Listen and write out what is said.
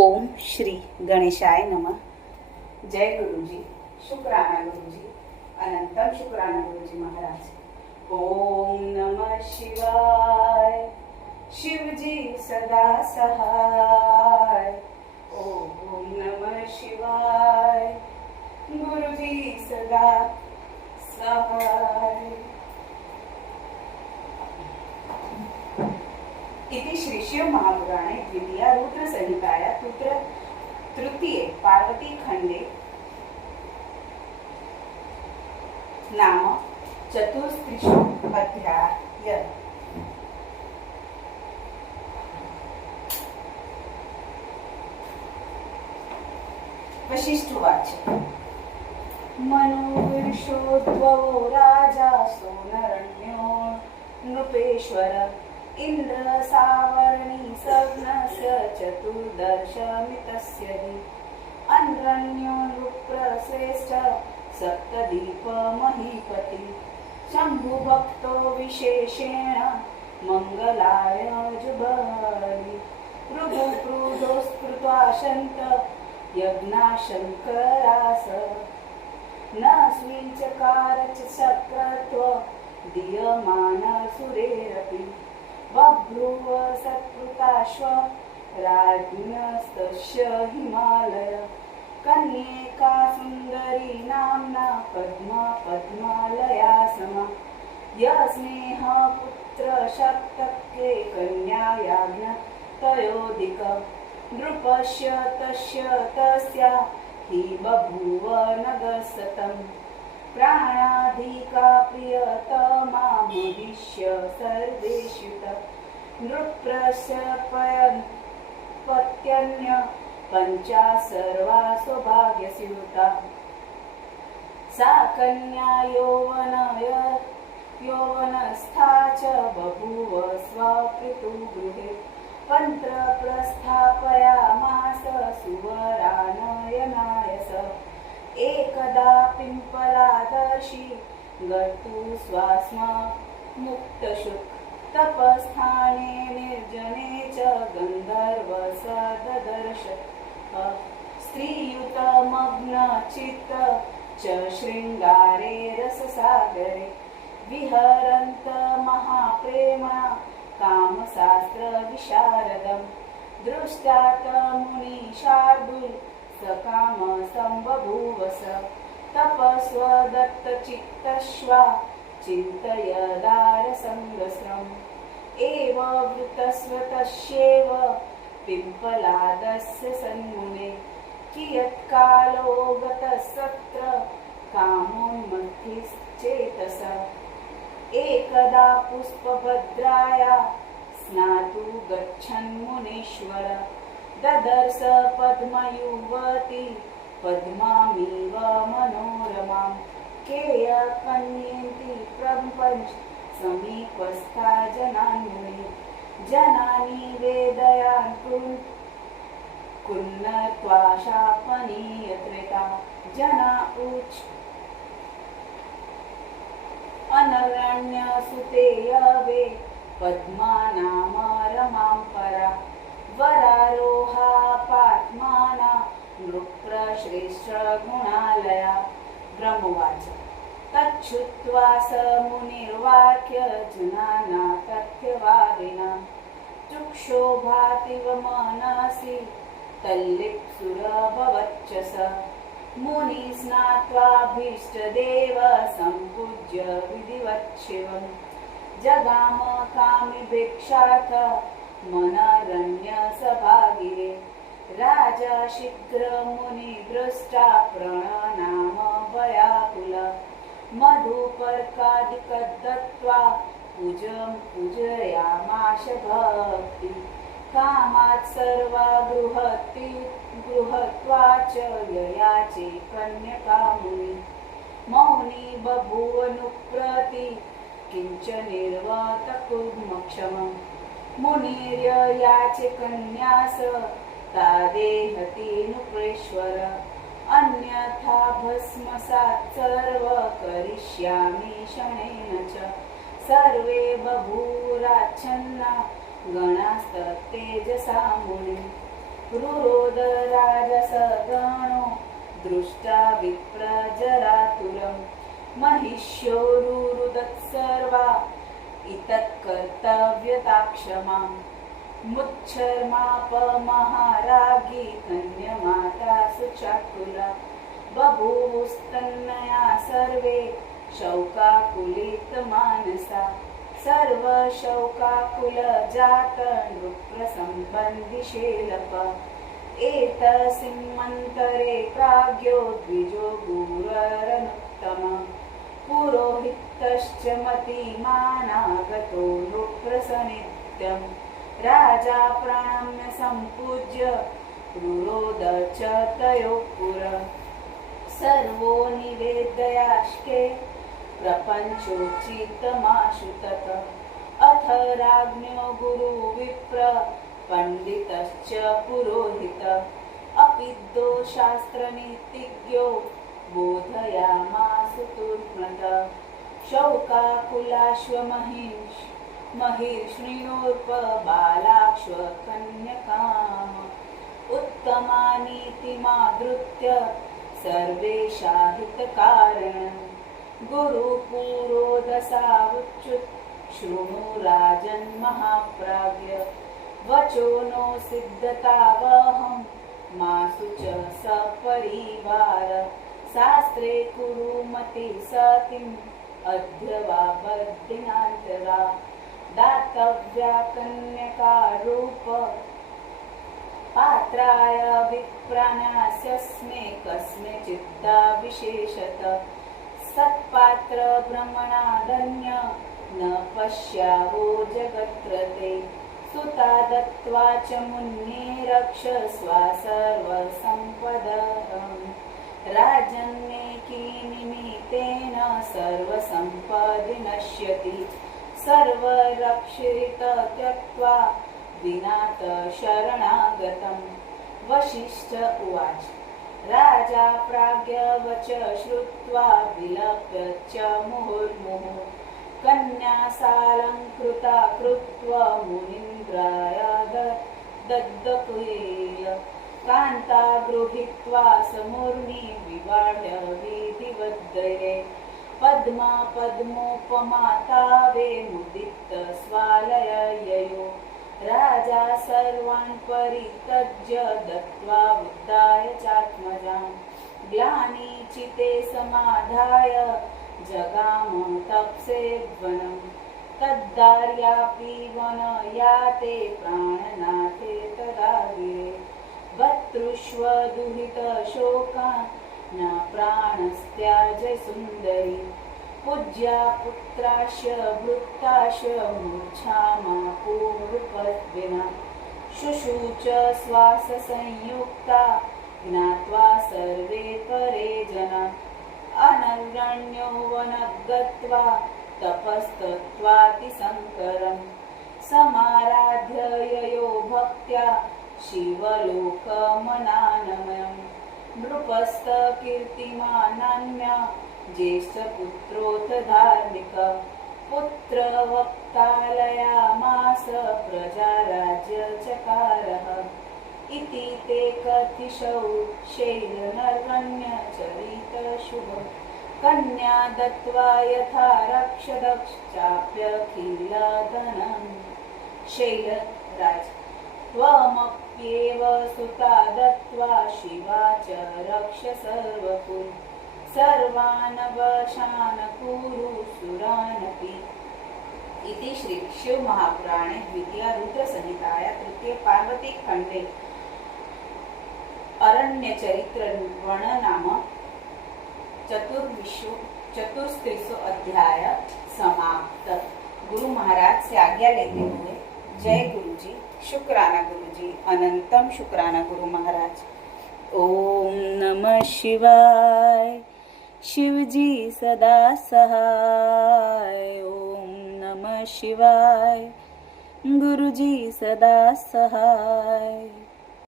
ओम श्री गणेशाय नमः. जय गुरुजी, शुक्राना गुरुजी, अनंतम शुक्राना गुरुजी महाराज. ओम नमः शिवाय. शिवजी सदा सहाय. ओम नमः शिवाय. गुरुजी सदा सहाय. इति श्री शिव महापुराणे द्वितीया रुद्र संहिताया तृतीये पार्वती खंडे नाम चतुस्त्रिशु अध्याय. वशिष्ठोवाच. मनोविर्षोद्वो राजा सोनरण्यो नृपेश्वर इंद्र सावर्णी सग्नस्य चतुर्दशमितस्य हि अन्रण्यो नृप्रश्रेष्ठ सप्तदीप महीपति शम्भुभक्तो विशेषेण मंगलाय जुबली भृगुप्रुदोस्पृत्वाशन्त यज्ञाशङ्करास न स्वीचकार च चक्रत्व दीयमान सुरेरपि बभ्रुव सत्कृताश्व राज्ञस्तस्य हिमालय कन्येका सुन्दरी नाम्ना पद्मा पद्मालया समा यस्नेह पुत्र शक्तके कन्यायाज्ञ तयोदिक नृपस्य तस्य तस्या हि बभूव नगसतम् प्राणाधिका प्रियतमा महिष्य सर्वेष्युत नृप्रस्य पत्यन्य पञ्चा सर्वा सौभाग्यस्युता सा कन्या यौवनस्था च बभूव स्वपितुगृहे पन्त्र प्रस्थापयामास सुवरानयनाय स एकदा पिंपलादर्शी गतु स्वास्मा मुक्तशुक तपस्थाने निर्जने च गंधर्व सददर्श स्त्रीयुतमग्न चित्त च शृंगारे रससागरे विहरन्त महाप्रेमा कामशास्त्र विशारदं दृष्टात मुनि शार्दूल सकाम संबभूवस तपस्व दत्तचित्तश्वा चिन्तयदार संगस्रम् एव वृतस्वतस्येव पिम्पलादस्य सन्मुने कियत्कालो गतस्तत्र कामोन्मत्तिश्चेतस एकदा पुष्पभद्राया स्नातु गच्छन् मुनीश्वर ददर्श पद्मयुवती पद्मामिव मनोरमा केयकन्येति प्रपञ्च समीपस्था जनान्मुनि जनानि वेदयान् कुन्नत्वा शापनीयत्रेता जना उच अनरण्यसुते यवे पद्मा नाम रमां परा वरारोहा पात्माना नृप्रश्रेष्ठ गुणालया. ब्रह्मवाच. तच्छुत्वा स मुनिर्वाक्य जनाना तथ्यवादिना चुक्षोभातिव मनसि तल्लिप्सुरभवच्च स मुनि स्नात्वाभीष्टदेव सम्पूज्य विधिवच्छिवम् जगाम कामिभिक्षार्थ मनरण्य सभागिरे राजा शीघ्र मुनि दृष्टा प्रणनाम व्याकुल मधुपर्कादिकदत्त्वा पूजयामाश भक्ति कामात् सर्वा गृहत्वा च ययाचे कन्यकामुनि मौनी बभूवनुप्रति किञ्चनिर्वतकुर्मक्षमम् मुनिर्याचे कन्यास तादेहति नृपेश्वर अन्यथा भस्मसात् सर्व करिष्यामि शणेन च सर्वे बभूराच्छन्ना गणास्ततेजसा मुनि रुरोध राजसगणो दृष्टा विप्रजरातुरम् महिष्योरुरुदत्सर्वा इतत्कर्तव्यताक्षमाम् मुच्छर्मापमहाराज्ञी कन्यमाता सुचाकुला बभूवुस्तन्नया सर्वे शौकाकुलितमानसा सर्वशौकाकुलजात नृप्रसम्बन्धिशेलप एतसिंमन्तरे प्राज्ञो द्विजो गुररनुत्तम पुरोहितश्च मतिमानागतो नृप्रसनित्यम् राजा प्रणम्य सम्पूज्य रुरोद च तयोः पुरः सर्वो निवेदयाश्के प्रपञ्चोचितमाशुतत अथ राज्ञो गुरुविप्र पण्डितश्च पुरोहित अपिद्धो शास्त्रनीतिज्ञो बोधयामासु तूर्णत शौकाकुलाश्वमहिर्ष्णीनोर्पबालाश्वकन्यकाम उत्तमानीतिमादृत्य सर्वे शाहितकारणम् गुरुपुरोदसावुच्युत शृणु राजन्महाप्राज्ञ वचो नो सिद्धतावहं मासु च सपरिवार शास्त्रे कुरु मति सतिम् अद्य वा बद्धिनान्तरा दातव्या कन्यकारूप पात्राय विप्राणास्यस्मे कस्मिंश्चिद्दा विशेषत सत्पात्र ब्रह्मणादन्य न पश्यावो जगत्कृते सुता दत्त्वा च मुन्ये रक्षस्वा सर्वसम्पदम् राजन्नेकी निमित्तेन सर्वसम्पदि नश्यति सर्वरक्षित त्यक्त्वा विनात शरणागतम् वसिष्ठ उवाच राजा प्राज्ञवच श्रुत्वा विलप्य च मुहुर्मुहुः कन्यासालङ्कृता कृत्वा मुनीन्द्राय दद्दपुयेय कान्ता गृहीत्वा समूर्णि विवाड्य विधिवद्दये पद्मा पद्मोपमातावे मुदित स्वालयययो राजा सर्वान् परित्यज्य दत्त्वा बुद्धाय चात्मजाम् ग्लानिचिते समाधाय जगाम तप्सेद्वनम् तद्दार्यापि वनयाते प्राणनाथे तदा गिरे भर्तृष्व दुहितशोकान् न प्राणस्त्याज सुन्दरी पूज्या पुत्राश्च भृत्ताश्च मूर्च्छामापूर्वपद्विना शुशूच श्वाससंयुक्ता ज्ञात्वा सर्वे परे जना अनरण्यो वनगत्वा तपस्तत्त्वातिशङ्करम् समाराध्य ययो भक्त्या शिवलोकमनानमयम् नृपस्तकीर्तिमानान्य ज्येष्ठपुत्रोऽथ धार्मिक पुत्रवक्तालयामास प्रजाराज्यचकारः इति ते कथिषौ शैलनर्वण्यचरितशुभम् कन्या दत्त्वा यथा रक्षदक्षाप्यखिलधनम् शैलराज त्वमप्येव सुता दत्त्वा शिवा च रक्ष सर्वकुल सर्वान् वशान् कुरु सुरानपि इति श्री शिव महापुराणे द्वितीय रुद्रसंहिताया तृतीय पार्वती खंडे अरण्यचरित्र नाम चतुस्त्रिशो अध्याय समाप्त। गुरु महाराज से आज्ञा लेते हुए जय गुरुजी, शुक्राना गुरुजी, अनंतम शुक्राना गुरु महाराज। ओम नमः शिवाय। शिवजी सदा सहाय। ओम नमः शिवाय। गुरुजी सदा सहाय।